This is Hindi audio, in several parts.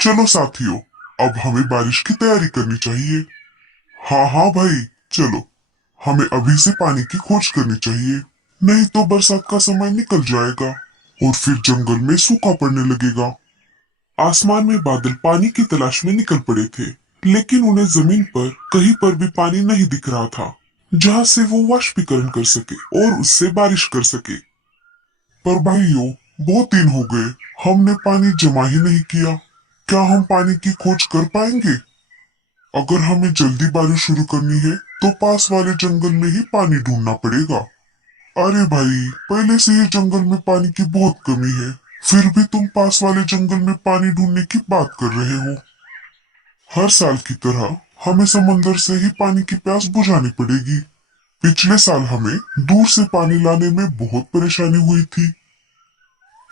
चलो साथियों, अब हमें बारिश की तैयारी करनी चाहिए। हाँ हाँ भाई, चलो। हमें अभी से पानी की खोज करनी चाहिए, नहीं तो बरसात का समय निकल जाएगा और फिर जंगल में सूखा पड़ने लगेगा। आसमान में बादल पानी की तलाश में निकल पड़े थे, लेकिन उन्हें जमीन पर कहीं पर भी पानी नहीं दिख रहा था, जहाँ से वो वाष्पीकरण कर सके और उससे बारिश कर सके। पर भाइयों, बहुत दिन हो गए, हमने पानी जमा ही नहीं किया। क्या हम पानी की खोज कर पाएंगे? अगर हमें जल्दी बारिश शुरू करनी है, तो पास वाले जंगल में ही पानी ढूंढना पड़ेगा। अरे भाई, पहले से ही जंगल में पानी की बहुत कमी है, फिर भी तुम पास वाले जंगल में पानी ढूंढने की बात कर रहे हो। हर साल की तरह हमें समंदर से ही पानी की प्यास बुझानी पड़ेगी। पिछले साल हमें दूर से पानी लाने में बहुत परेशानी हुई थी।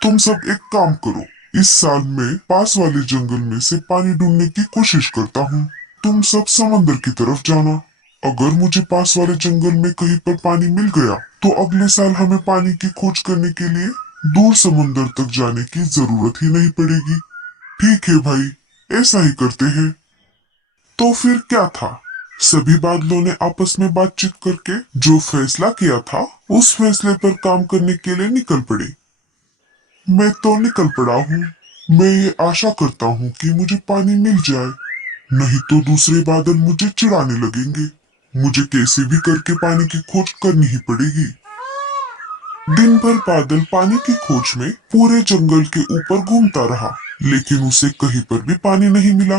तुम सब एक काम करो, इस साल मैं पास वाले जंगल में से पानी ढूंढने की कोशिश करता हूँ। तुम सब समंदर की तरफ जाना। अगर मुझे पास वाले जंगल में कहीं पर पानी मिल गया, तो अगले साल हमें पानी की खोज करने के लिए दूर समुंदर तक जाने की जरूरत ही नहीं पड़ेगी। ठीक है भाई, ऐसा ही करते हैं। तो फिर क्या था? सभी बादलों ने आपस में बातचीत करके जो फैसला किया था, उस फैसले पर काम करने के लिए निकल पड़े। मैं तो निकल पड़ा हूँ। मैं ये आशा करता हूँ कि मुझे पानी मिल जाए, नहीं तो दूसरे बादल मुझे चिढ़ाने लगेंगे। मुझे कैसे भी करके पानी की खोज करनी ही पड़ेगी। दिन भर बादल पानी की खोज में पूरे जंगल के ऊपर घूमता रहा, लेकिन उसे कहीं पर भी पानी नहीं मिला।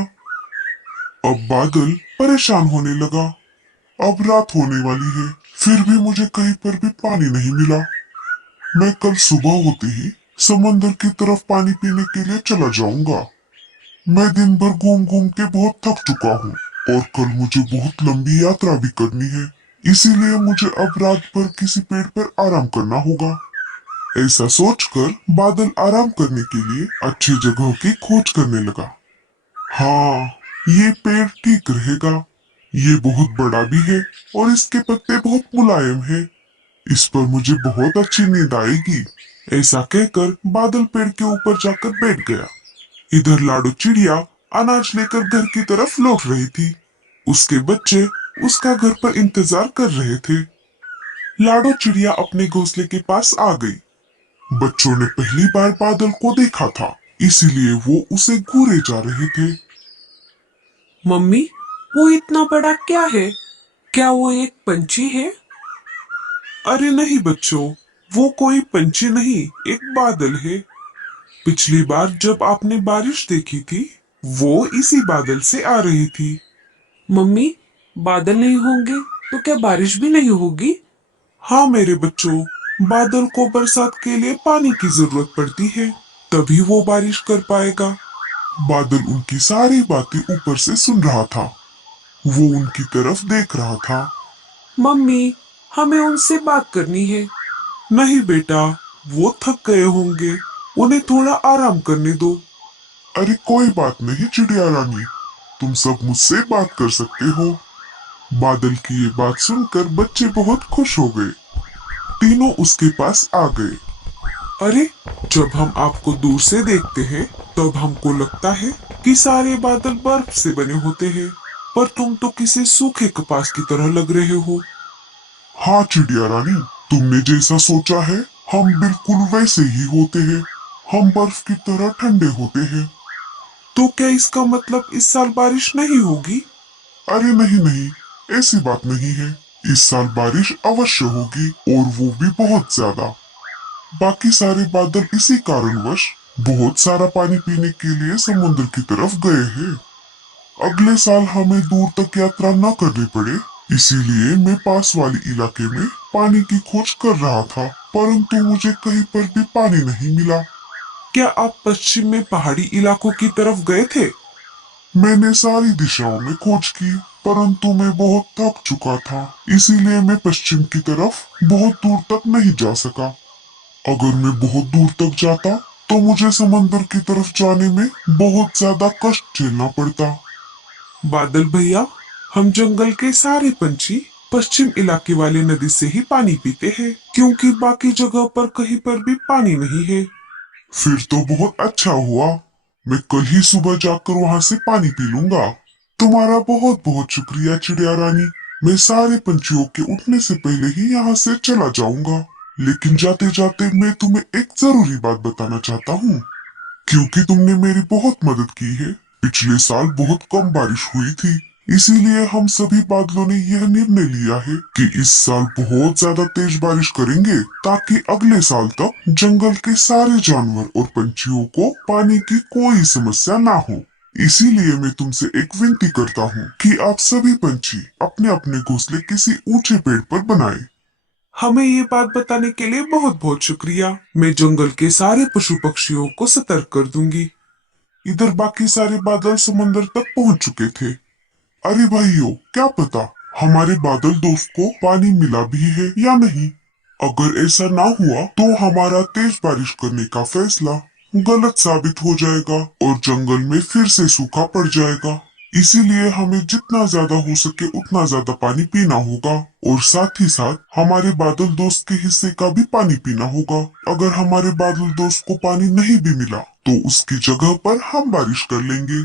अब बादल परेशान होने लगा। अब रात होने वाली है, फिर भी मुझे कहीं पर भी पानी नहीं मिला। मैं कल सुबह होते ही समंदर की तरफ पानी पीने के लिए चला जाऊंगा। मैं दिन भर घूम घूम के बहुत थक चुका हूँ और कल मुझे बहुत लंबी यात्रा भी करनी है। इसीलिए मुझे अब रात भर किसी पेड़ पर आराम करना होगा। ऐसा सोचकर बादल आराम करने के लिए अच्छी जगह की खोज करने लगा। हाँ, ये पेड़ ठीक रहेगा। ये बहुत बड़ा भी है और इसके पत्ते बहुत मुलायम है। इस पर मुझे बहुत अच्छी नींद आएगी। ऐसा कहकर बादल पेड़ के ऊपर जाकर बैठ गया। इधर लाडो चिड़िया अनाज लेकर घर की तरफ लौट रही थी। उसके बच्चे उसका घर पर इंतजार कर रहे थे। लाडो चिड़िया अपने घोंसले के पास आ गई। बच्चों ने पहली बार बादल को देखा था, इसीलिए वो उसे घूरे जा रहे थे। मम्मी, वो इतना बड़ा क्या है? क्या वो एक पंछी है? अरे नहीं बच्चों, वो कोई पंछी नहीं, एक बादल है। पिछली बार जब आपने बारिश देखी थी, वो इसी बादल से आ रही थी। मम्मी, बादल नहीं होंगे तो क्या बारिश भी नहीं होगी? हाँ मेरे बच्चों, बादल को बरसात के लिए पानी की जरूरत पड़ती है, तभी वो बारिश कर पाएगा। बादल उनकी सारी बातें ऊपर से सुन रहा था। वो उनकी तरफ देख रहा था। मम्मी, हमें उनसे बात करनी है। नहीं बेटा, वो थक गए होंगे, उन्हें थोड़ा आराम करने दो। अरे कोई बात नहीं चिड़िया रानी, तुम सब मुझसे बात कर सकते हो। बादल की ये बात सुनकर बच्चे बहुत खुश हो गए। तीनों उसके पास आ गए। अरे, जब हम आपको दूर से देखते हैं, तब हमको लगता है कि सारे बादल बर्फ से बने होते हैं, पर तुम तो किसी सूखे कपास की तरह लग रहे हो। हाँ चिड़िया रानी, तुमने जैसा सोचा है, हम बिल्कुल वैसे ही होते हैं। हम बर्फ की तरह ठंडे होते हैं। तो क्या इसका मतलब इस साल बारिश नहीं होगी? अरे नहीं नहीं, ऐसी बात नहीं है। इस साल बारिश अवश्य होगी और वो भी बहुत ज्यादा। बाकी सारे बादल इसी कारणवश बहुत सारा पानी पीने के लिए समुद्र की तरफ गए हैं। अगले साल हमें दूर तक यात्रा न करनी पड़े, इसीलिए मैं पास वाले इलाके में पानी की खोज कर रहा था, परंतु मुझे कहीं पर भी पानी नहीं मिला। क्या आप पश्चिम में पहाड़ी इलाकों की तरफ गए थे? मैंने सारी दिशाओं में खोज की, परंतु मैं बहुत थक चुका था, इसीलिए मैं पश्चिम की तरफ बहुत दूर तक नहीं जा सका। अगर मैं बहुत दूर तक जाता, तो मुझे समंदर की तरफ जाने में बहुत ज्यादा कष्ट झेलना पड़ता। बादल भैया, हम जंगल के सारे पंछी पश्चिम इलाके वाले नदी से ही पानी पीते हैं, क्योंकि बाकी जगह पर कहीं पर भी पानी नहीं है। फिर तो बहुत अच्छा हुआ। मैं कल ही सुबह जाकर वहां से पानी पी लूंगा। तुम्हारा बहुत बहुत शुक्रिया चिड़िया रानी। मैं सारे पंछियों के उठने से पहले ही यहाँ से चला जाऊंगा। लेकिन जाते जाते मैं तुम्हें एक जरूरी बात बताना चाहता हूँ, क्योंकि तुमने मेरी बहुत मदद की है। पिछले साल बहुत कम बारिश हुई थी, इसीलिए हम सभी बादलों ने यह निर्णय लिया है कि इस साल बहुत ज्यादा तेज बारिश करेंगे, ताकि अगले साल तक जंगल के सारे जानवर और पंछियों को पानी की कोई समस्या ना हो। इसीलिए मैं तुमसे एक विनती करता हूँ कि आप सभी पंछी अपने अपने घोंसले किसी ऊंचे पेड़ पर बनाएं। हमें ये बात बताने के लिए बहुत बहुत शुक्रिया। मैं जंगल के सारे पशु पक्षियों को सतर्क कर दूंगी। इधर बाकी सारे बादल समंदर तक पहुँच चुके थे। अरे भाइयों, क्या पता हमारे बादल दोस्त को पानी मिला भी है या नहीं। अगर ऐसा ना हुआ तो हमारा तेज बारिश करने का फैसला गलत साबित हो जाएगा और जंगल में फिर से सूखा पड़ जाएगा। इसीलिए हमें जितना ज्यादा हो सके उतना ज्यादा पानी पीना होगा, और साथ ही साथ हमारे बादल दोस्त के हिस्से का भी पानी पीना होगा। अगर हमारे बादल दोस्त को पानी नहीं भी मिला तो उसकी जगह पर हम बारिश कर लेंगे।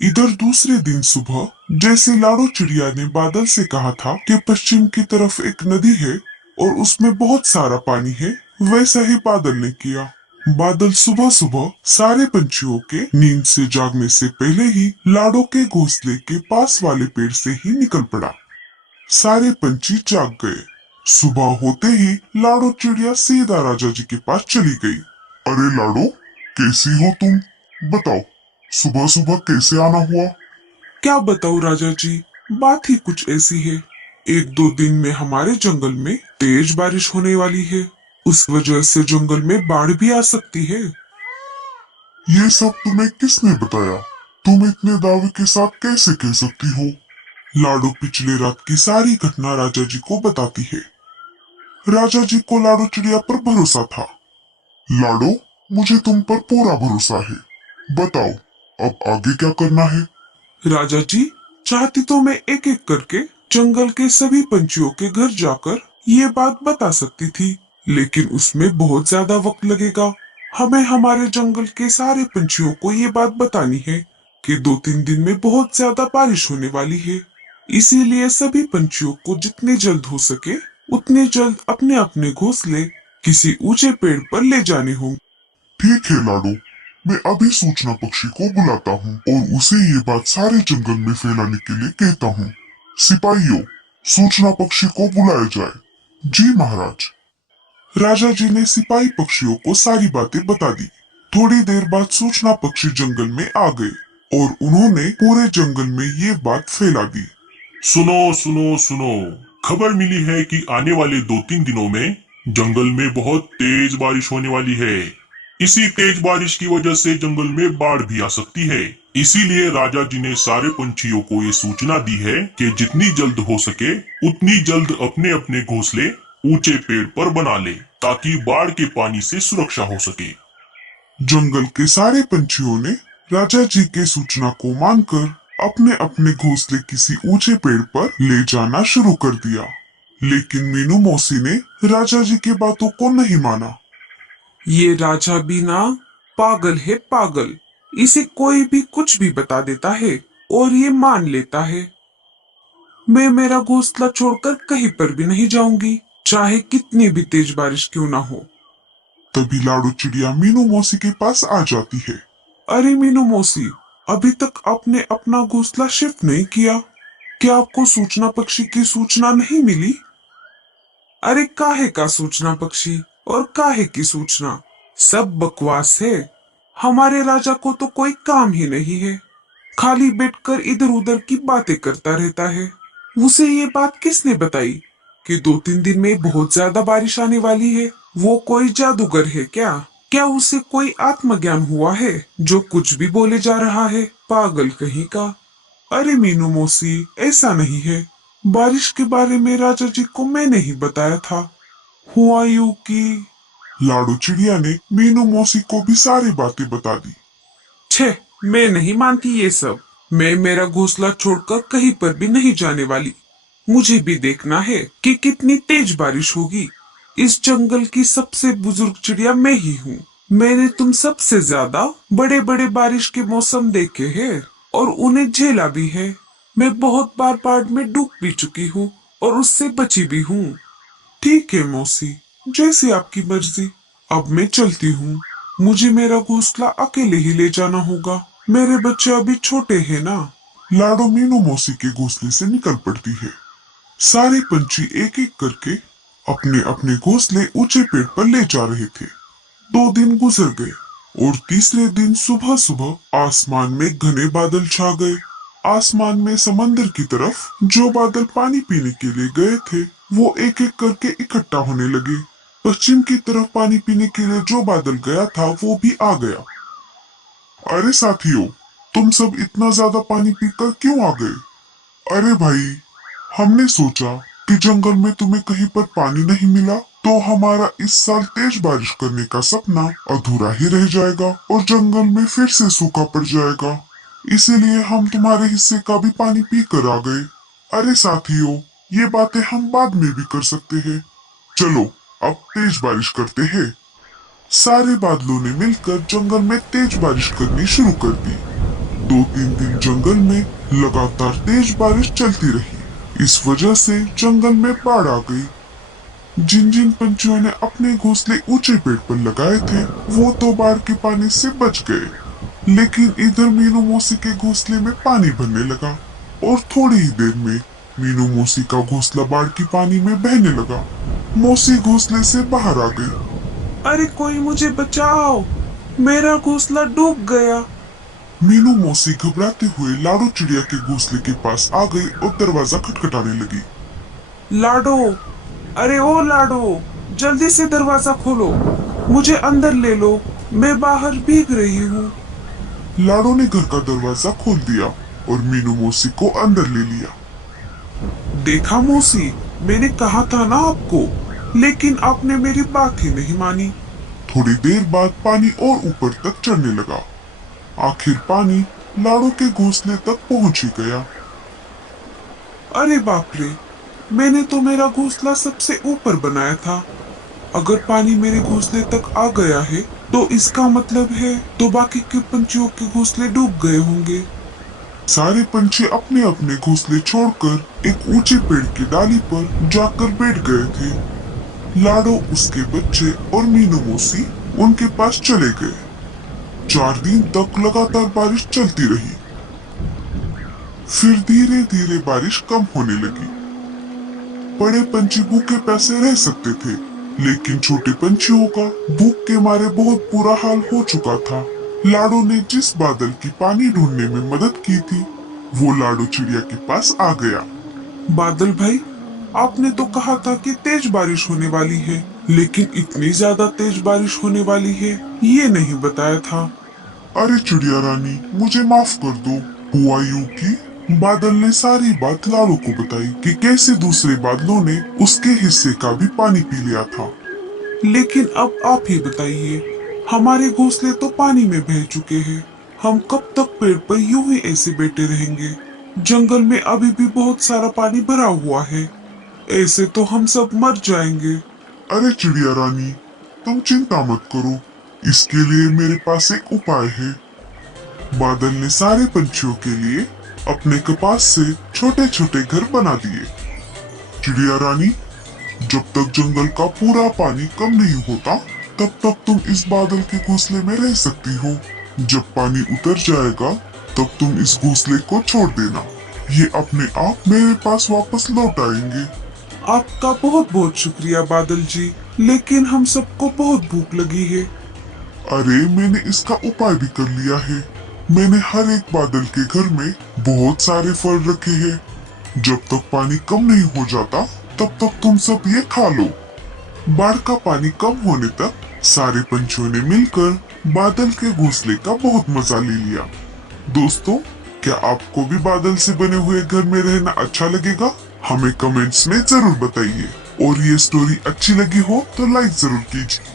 इधर दूसरे दिन सुबह जैसे लाडो चिड़िया ने बादल से कहा था कि पश्चिम की तरफ एक नदी है और उसमें बहुत सारा पानी है, वैसा ही बादल ने किया। बादल सुबह सुबह सारे पंछियों के नींद से जागने से पहले ही लाडो के घोंसले के पास वाले पेड़ से ही निकल पड़ा। सारे पंछी जाग गए। सुबह होते ही लाडो चिड़िया सीधा राजा जी के पास चली गई। अरे लाडो, कैसी हो तुम? बताओ, सुबह सुबह कैसे आना हुआ? क्या बताऊं राजा जी, बात ही कुछ ऐसी है। एक दो दिन में हमारे जंगल में तेज बारिश होने वाली है। उस वजह से जंगल में बाढ़ भी आ सकती है। ये सब तुम्हें किसने बताया? तुम इतने दावे के साथ कैसे कह सकती हो? लाडो पिछले रात की सारी घटना राजा जी को बताती है। राजा जी को लाडो चिड़िया पर भरोसा था। लाडो, मुझे तुम पर पूरा भरोसा है। बताओ, अब आगे क्या करना है? राजा जी, चाहती तो मैं एक एक करके जंगल के सभी पंछियों के घर जाकर ये बात बता सकती थी, लेकिन उसमें बहुत ज्यादा वक्त लगेगा। हमें हमारे जंगल के सारे पंछियों को ये बात बतानी है कि दो तीन दिन में बहुत ज्यादा बारिश होने वाली है। इसीलिए सभी पंछियों को जितने जल्द हो सके उतने जल्द अपने अपने घोंसले किसी ऊंचे पेड़ पर ले जाने होंगे। ठीक है लाडो, मैं अभी सूचना पक्षी को बुलाता हूँ और उसे ये बात सारे जंगल में फैलाने के लिए कहता हूँ। सिपाहियों, सूचना पक्षी को बुलाया जाए। जी महाराज। राजा जी ने सिपाही पक्षियों को सारी बातें बता दी। थोड़ी देर बाद सूचना पक्षी जंगल में आ गए और उन्होंने पूरे जंगल में ये बात फैला दी। सुनो सुनो सुनो, खबर मिली है कि आने वाले 2-3 दिनों में जंगल में बहुत तेज बारिश होने वाली है। इसी तेज बारिश की वजह से जंगल में बाढ़ भी आ सकती है। इसीलिए राजा जी ने सारे पंछियों को ये सूचना दी है कि जितनी जल्द हो सके उतनी जल्द अपने अपने घोंसले ऊंचे पेड़ पर बना ले, ताकि बाढ़ के पानी से सुरक्षा हो सके। जंगल के सारे पंछियों ने राजा जी के सूचना को मानकर अपने अपने घोंसले किसी ऊंचे पेड़ पर ले जाना शुरू कर दिया। लेकिन मीनू मौसी ने राजा जी की बातों को नहीं माना। ये राजा भी ना पागल है, पागल। इसे कोई भी कुछ भी बता देता है और ये मान लेता है। मैं मेरा घोंसला छोड़कर कहीं पर भी नहीं जाऊंगी, चाहे कितनी भी तेज बारिश क्यों ना हो। तभी लाडो चिड़िया मीनू मौसी के पास आ जाती है। अरे मीनू मौसी, अभी तक आपने अपना घोंसला शिफ्ट नहीं किया। क्या आपको सूचना पक्षी की सूचना नहीं मिली? अरे काहे का सूचना पक्षी और काहे की सूचना, सब बकवास है। हमारे राजा को तो कोई काम ही नहीं है, खाली बैठकर इधर उधर की बातें करता रहता है। उसे ये बात किसने बताई कि 2-3 दिन में बहुत ज्यादा बारिश आने वाली है? वो कोई जादूगर है क्या? क्या उसे कोई आत्मज्ञान हुआ है जो कुछ भी बोले जा रहा है? पागल कहीं का। अरे मीनू मौसी, ऐसा नहीं है। बारिश के बारे में राजा जी को मैंने ही बताया था। हुआ यूं कि लाडो चिड़िया ने मीनू मौसी को भी सारी बातें बता दी। छे, मैं नहीं मानती ये सब। मैं मेरा घोंसला छोड़कर कहीं पर भी नहीं जाने वाली। मुझे भी देखना है कि कितनी तेज बारिश होगी। इस जंगल की सबसे बुजुर्ग चिड़िया मैं ही हूँ। मैंने तुम सबसे ज्यादा बड़े बड़े बारिश के मौसम देखे हैं और उन्हें झेला भी है। मैं बहुत बार बाढ़ में डूब भी चुकी हूँ और उससे बची भी हूँ। ठीक है मौसी, जैसी आपकी मर्जी। अब मैं चलती हूँ। मुझे मेरा घोंसला अकेले ही ले जाना होगा। मेरे बच्चे अभी छोटे हैं ना। लाडो मीनू मौसी के घोंसले से निकल पड़ती है। सारे पंछी एक एक करके अपने अपने घोंसले ऊंचे पेड़ पर ले जा रहे थे। 2 दिन गुजर गए और तीसरे दिन सुबह सुबह आसमान में घने बादल छा गए। आसमान में समंदर की तरफ जो बादल पानी पीने के लिए गए थे वो एक एक करके इकट्ठा होने लगे। पश्चिम की तरफ पानी पीने के लिए जो बादल गया था वो भी आ गया। अरे साथियों, तुम सब इतना ज्यादा पानी पीकर क्यों आ गए? अरे भाई, हमने सोचा कि जंगल में तुम्हें कहीं पर पानी नहीं मिला तो हमारा इस साल तेज बारिश करने का सपना अधूरा ही रह जाएगा और जंगल में फिर से सूखा पड़ जाएगा। इसीलिए हम तुम्हारे हिस्से का भी पानी पी कर आ गए। अरे साथियों, ये बातें हम बाद में भी कर सकते हैं। चलो अब तेज बारिश करते हैं। सारे बादलों ने मिलकर जंगल में तेज बारिश करनी शुरू कर दी। 2-3 दिन जंगल में लगातार तेज बारिश चलती रही। इस वजह से जंगल में बाढ़ आ गई। जिन जिन पंछियों ने अपने घोंसले ऊंचे पेड़ पर लगाए थे वो तो बाढ़ के पानी से बच गए, लेकिन इधर मीनू मौसी के घोंसले में पानी भरने लगा और थोड़ी ही देर में मीनू मौसी का घोंसला बाढ़ के पानी में बहने लगा। मौसी घोंसले से बाहर आ गई। अरे कोई मुझे बचाओ, मेरा घोंसला डूब गया। मीनू मौसी घबराते हुए लाडो चिड़िया के घोंसले के पास आ गई और दरवाजा खटखटाने लगी। लाडो, अरे ओ लाडो, जल्दी से दरवाजा खोलो, मुझे अंदर ले लो, मैं बाहर भीग रही हूँ। लाडो ने घर का दरवाजा खोल दिया और मीनू मौसी को अंदर ले लिया। देखा मौसी, मैंने कहा था ना आपको, लेकिन आपने मेरी बात ही नहीं मानी। थोड़ी देर बाद पानी और ऊपर तक चढ़ने लगा। आखिर पानी लाडो के घोंसले तक पहुंच ही गया। अरे बाप रे, मैंने तो मेरा घोंसला सबसे ऊपर बनाया था। अगर पानी मेरे घोंसले तक आ गया है तो इसका मतलब है तो बाकी के पंछियों के घोंसले डूब गए होंगे। सारे पंछी अपने अपने घोंसले छोड़कर एक ऊंचे पेड़ की डाली पर जाकर बैठ गए थे। लाडो, उसके बच्चे और मीनू मौसी उनके पास चले गए। 4 दिन तक लगातार बारिश चलती रही। फिर धीरे धीरे बारिश कम होने लगी। बड़े पंछी भूखे प्यासे रह सकते थे, लेकिन छोटे पंछियों का भूख के मारे बहुत बुरा हाल हो चुका था। लाडो ने जिस बादल की पानी ढूंढने में मदद की थी वो लाडो चिड़िया के पास आ गया। बादल भाई, आपने तो कहा था कि तेज बारिश होने वाली है, लेकिन इतनी ज्यादा तेज बारिश होने वाली है ये नहीं बताया था। अरे चिड़िया रानी, मुझे माफ कर दो। हुआ यूं कि बादल ने सारी बात लाडो को बताई कि कैसे दूसरे बादलों ने उसके हिस्से का भी पानी पी लिया था। लेकिन अब आप ही बताइए, हमारे घोंसले तो पानी में बह चुके हैं। हम कब तक पेड़ पर यूं ही ऐसे बैठे रहेंगे? जंगल में अभी भी बहुत सारा पानी भरा हुआ है, ऐसे तो हम सब मर जाएंगे। अरे चिड़िया रानी, तुम चिंता मत करो, इसके लिए मेरे पास एक उपाय है। बादल ने सारे पंछियों के लिए अपने कपास से छोटे छोटे घर बना दिए। चिड़िया रानी, जब तक जंगल का पूरा पानी कम नहीं होता तब तक तुम इस बादल के घोंसले में रह सकती हो। जब पानी उतर जाएगा तब तुम इस घोंसले को छोड़ देना। ये अपने आप मेरे पास वापस लौट आएंगे। आपका बहुत बहुत शुक्रिया बादल जी, लेकिन हम सबको बहुत भूख लगी है। अरे, मैंने इसका उपाय भी कर लिया है। मैंने हर एक बादल के घर में बहुत सारे फल रखे हैं। जब तक पानी कम नहीं हो जाता तब तक तुम सब ये खा लो। बाढ़ का पानी कम होने तक सारे पंछियों ने मिलकर बादल के घोंसले का बहुत मजा ले लिया। दोस्तों, क्या आपको भी बादल से बने हुए घर में रहना अच्छा लगेगा? हमें कमेंट्स में जरूर बताइए और ये स्टोरी अच्छी लगी हो तो लाइक जरूर कीजिए।